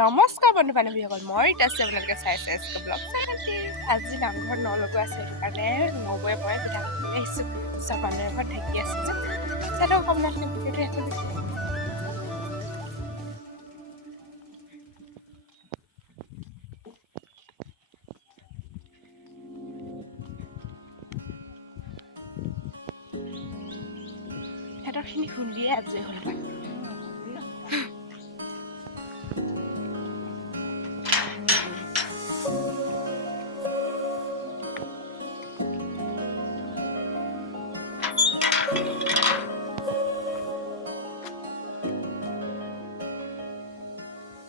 নমস্কাৰ বন্ধু বান্ধৱীসকল, মই ৰীতাশ্ৰী আপোনালোকে চাইছে এছকে ব্লগ চেনেলটি। আজি নামঘৰত নলগোৱা আছে, সেইটো কাৰণে নবৌয়ে মই পিঠা খাবলৈ আহিছোঁ। ওচৰ মানুহ এঘৰত ঢেঁকী আছে যে চাই আপোনালোকে ভিডিঅ'টো এখন দেখি। সিহঁতৰখিনি খুন্দিয়ে আজৰি হ'ল পাই।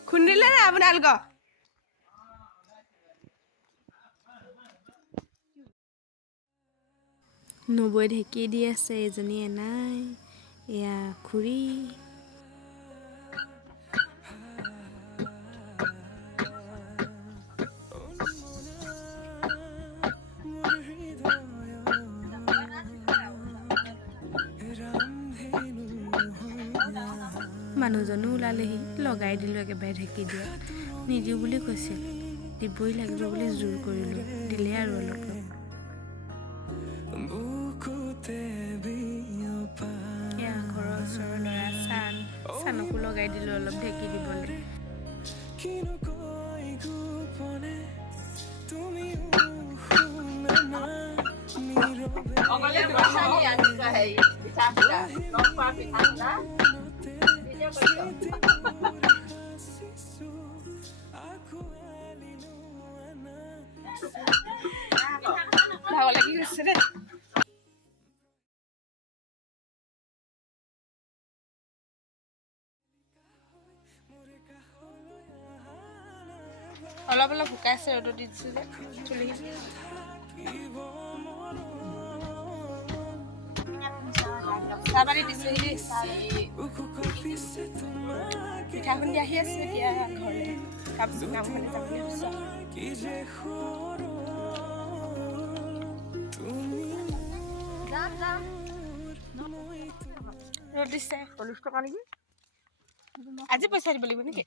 খুন্দিলে নে আপোনালোকৰ? নবৌয়ে ঢেঁকী দি আছে, এজনী এনাই, এয়া খুৰী। মানুহজনো ওলালেহি, লগাই দিলোঁ একেবাৰে ঢেঁকী দিয়া। নিদিওঁ বুলি কৈছিল, দিবই লাগিব বুলি জোৰ কৰিলোঁ, দিলে আৰু অলপ অলপ। এয়া ঘৰৰ ওচৰৰ ল'ৰা চানকো লগাই দিলোঁ অলপ ঢেঁকী দিবলৈ। ভাগৰ লাগি গৈছে দেই। অলপ অলপ শুকাইছে, ৰ'দত দি দিছোঁ যে চুলি। চাহপানী দিছেহি দেই। পিঠা খুন্দি আহি আছোঁ এতিয়া ঘৰলৈ, তাৰপিছত নামঘৰলৈ যাবলৈ হৈছে। ৰ'দ দিছে 40 টকা নেকি? আজি পইচা দিব লাগিব নেকি?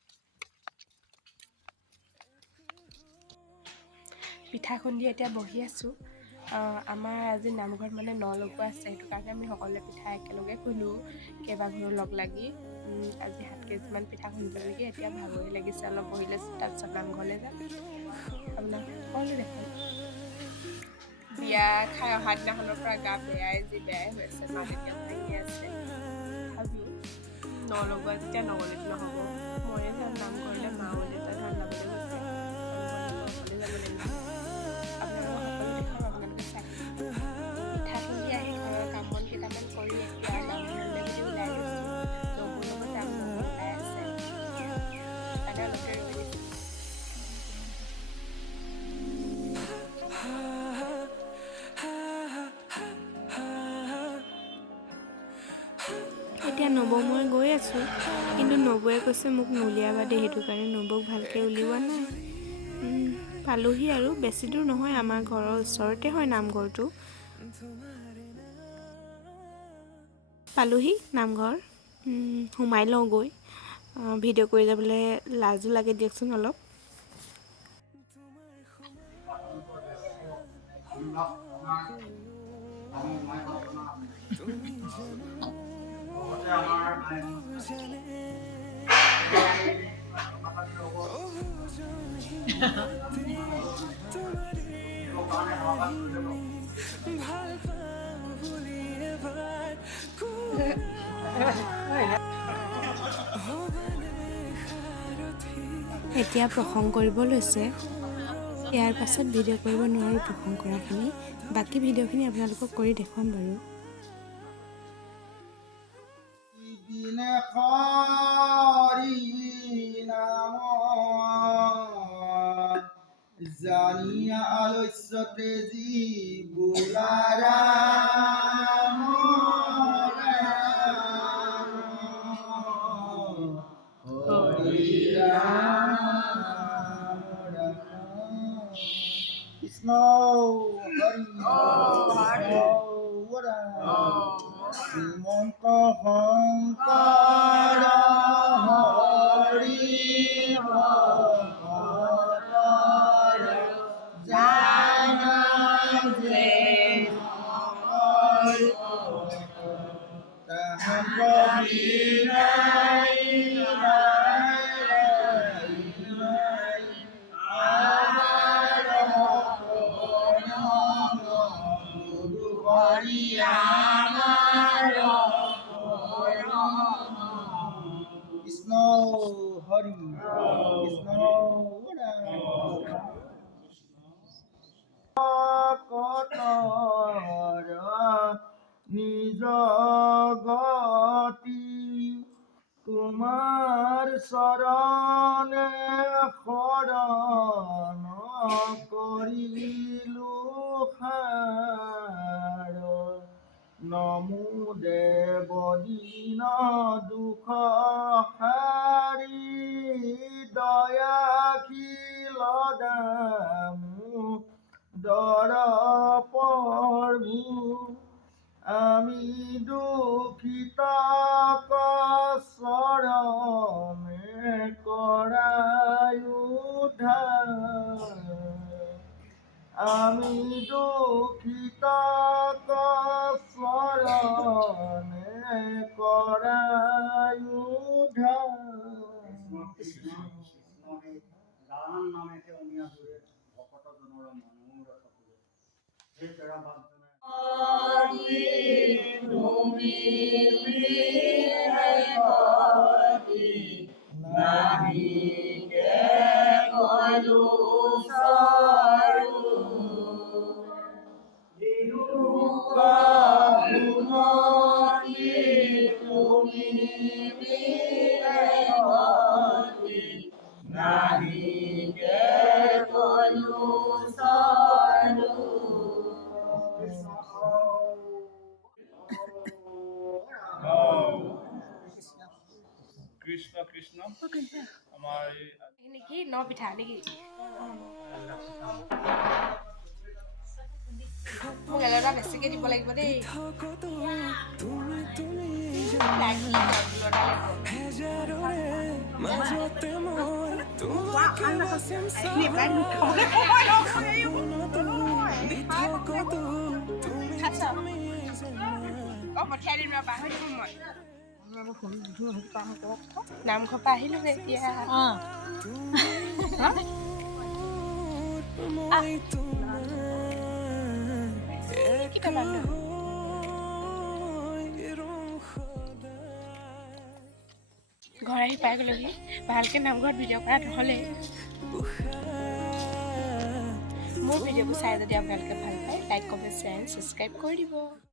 পিঠা খুন্দি এতিয়া বহি আছোঁ। আমাৰ আজি নামঘৰত মানে নলগোৱা আছে, সেইটো কাৰণে আমি সকলোৱে পিঠা একেলগে খুন্দো, কেইবাঘৰো লগ লাগি। আজি 7 কেজিমান পিঠা খুন্দিলোঁ নেকি। এতিয়া ভাগৰি লাগিছে, অলপ বহি লৈছোঁ, তাৰপিছত নামঘৰলৈ যাম। আপোনাক সকলোৱে দেখাম। বিয়া খাই অহা দিনাখনৰ পৰা গা বেয়াই হৈ আছে, মাত এতিয়া ভাঙি আছে। ভাবিও নলগোৱা যেতিয়া নগ'লেতো নহ'ব, ময়ে যাম নামঘৰলৈ। মাও দেউতা ধান লাবলৈ গৈছে, অকলে যাব লাগিব। আপোনালোকক সকলো দেখাম, আপোনালোকে চাই। পিঠা খুন্দি আহি ঘৰৰ কাম বন কেইটামান কৰি এতিয়া নামঘৰলৈ বুলি ওলাই গৈছোঁ। নবৌৰ লগত যাম, নবৌ ওলাই আছে, সেইকাৰণে অলপ দেৰি ৰৈ দিছোঁ। এতিয়া নবৌ মই গৈ আছোঁ, কিন্তু নবৌয়ে কৈছে মোক নুলিয়াবা দেই, সেইটো কাৰণে নবৌক ভালকৈ উলিওৱা নাই। পালোহি আৰু, বেছি দূৰ নহয়, আমাৰ ঘৰৰ ওচৰতে হয় নামঘৰটো। পালোহি নামঘৰ, সোমাই লওঁ গৈ। ভিডিঅ' কৰি যাবলৈ লাজো লাগে দিয়কচোন অলপ। এতিয়া প্ৰসংগ কৰিব লৈছে। ইয়াৰ পাছত ভিডিঅ' কৰিব নোৱাৰোঁ প্ৰসংগ কৰাখিনি, বাকী ভিডিঅ'খিনি আপোনালোকক কৰি দেখুৱাম বাৰু। জানিয়া আলস্যতে বুলাৰা কৃষ্ণ হৰি শ্ৰীমন্ত শংকৰ হৰি কৃষ্ণ হৰি কৃষ্ণ কটৰ নিজ গতি তোমাৰ চৰণে শৰণ কৰিলো সাৰ নমো দেৱ দীন দুখ হাৰি দয়াশীল দামো দৰ প্ৰভু আমি দুখিত চৰণে কৰায় উদ্ধাৰ আমি দুখিত চৰণে কৰায় উদ্ধাৰ ৰাম নামে সেৱনীয়া সুৰে ভকতজনৰ মনোৰথ সুৰে হে তেৰা বাগজনে কৃষ্ণ কৃষ্ণ আমাৰ এই নেকি ন পিঠা নেকি মোক এলটা বেছিকৈ দিব লাগিব দেই পঠিয়াই দিম পাহৰি দিব মই নামঘৰ পৰা আহিলো এতিয়া ঘৰ আহি পাই গ'লোহি ভালকৈ নামঘৰত ভিডিঅ' কৰা নহ'লে মোৰ ভিডিঅ'বোৰ চাই যদি আপোনালোকে ভাল পায় like comment share and subscribe কৰি দিব